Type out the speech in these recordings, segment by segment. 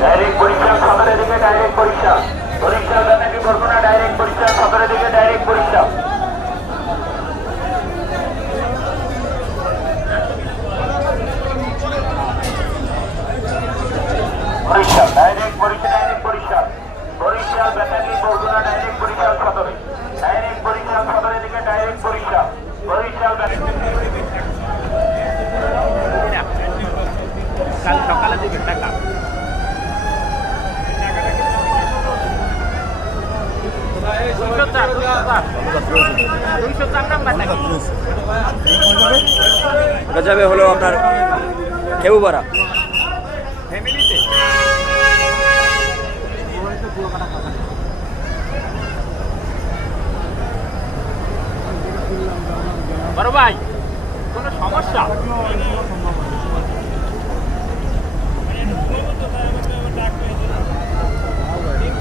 direct পরীক্ষা সকালের দিকে ডাইরেক্ট পরীক্ষা পরীক্ষা নাকি করবো না ডাইরেক্ট পরীক্ষা সকালের দিকে ডাইরেক্ট পরীক্ষা পরীক্ষা ডাইরেক্ট পরীক্ষা ডাইরেক্ট পরীক্ষা পরীক্ষা ব্যাটারি বরগুনা ডাইরেক্ট পরীক্ষা সকালে ডাইরেক্ট পরীক্ষা সকালের দিকে ডাইরেক্ট পরীক্ষা পরীক্ষা কাল সকালে দিকে টাকা ওটা যাবে হলো আপনার খেউপাড়া ফ্যামিলিতে বড় ভাই কোনো সমস্যা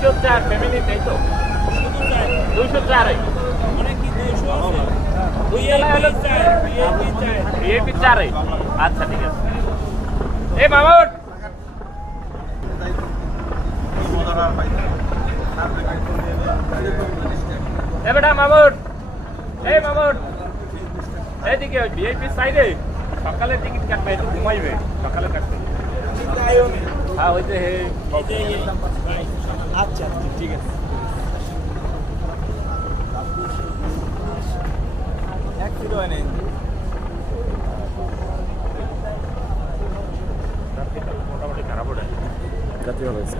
304 ফ্যামিলি তাই তো 204 ভিআইপি 4 আচ্ছা ঠিক আছে এ মামুন এ বেটা মামুন এই মামুন এইদিকে ওই ভিআইপি সাইডে সকালে টিকিট কাটবে একটু ঘুমাইবে সকালে কাটবে হ্যাঁ ওই যে আচ্ছা ঠিক আছে এক কিলো নেই মোটামুটি খারাপ ওটা জাতীয় হয়েছে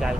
চাই